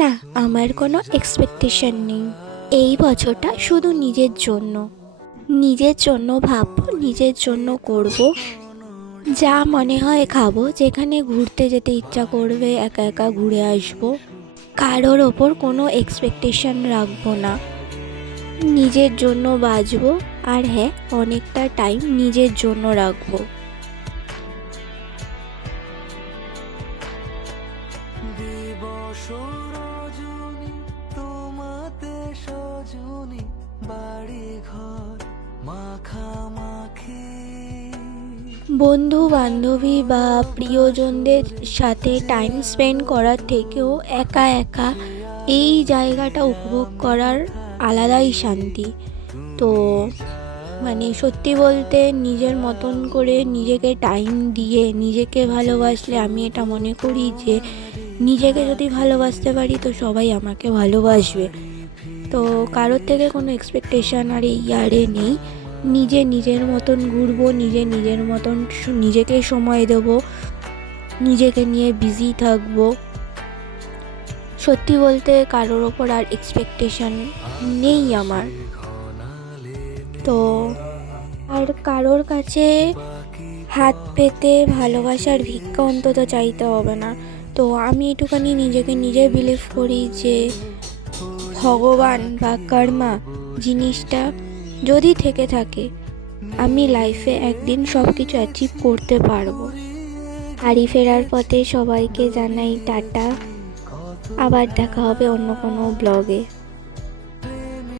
না, আমার কোনো এক্সপেকটেশন নেই। এই বছরটা শুধু নিজের জন্য ভাববো, নিজের জন্য করব, যা মনে হয় খাবো, যেখানে ঘুরতে যেতে ইচ্ছা করবে একা একা ঘুরে আসবো। কারোর ওপর কোনো এক্সপেকটেশন রাখবো না, নিজের জন্য বাঁচবো। আর হ্যাঁ, অনেকটা টাইম নিজের জন্য রাখবো। দিবস রজনী তোমাতে সজনী বাড়ি ঘর মাখামাখি। বন্ধু বান্ধবী বা প্রিয়জনদের সাথে টাইম স্পেন্ড করার থেকেও একা একা এই জায়গাটা উপভোগ করার আলাদাই শান্তি। তো সত্যি বলতে নিজের মতন করে নিজেকে টাইম দিয়ে নিজেকে ভালোবাসলে আমি এটা মনে করি যে নিজেকে যদি ভালোবাসতে পারি তো সবাই আমাকে ভালোবাসবে। তো কারোর থেকে কোনো এক্সপেকটেশন আর এই ইয়ারে নেই। নিজের মতন ঘুরবো, নিজের মতন নিজেকে সময় দেবো, নিজেকে নিয়ে বিজি থাকবো। সত্যি বলতে কারোর ওপর আর এক্সপেকটেশন নেই আমার। তো আর কারোর কাছে হাত পেতে ভালোবাসার ভিক্ষা অন্তত চাইতে হবে না। তো আমি একটুখানি নিজেকে নিজে বিলিভ করি যে ভগবান বা কর্মা জিনিসটা যদি থেকে থাকে, আমি লাইফে একদিন সব কিছু অ্যাচিভ করতে পারবো। বাড়ি ফেরার পথে সবাইকে জানাই টাটা। আবার দেখা হবে অন্য কোনো ব্লগে।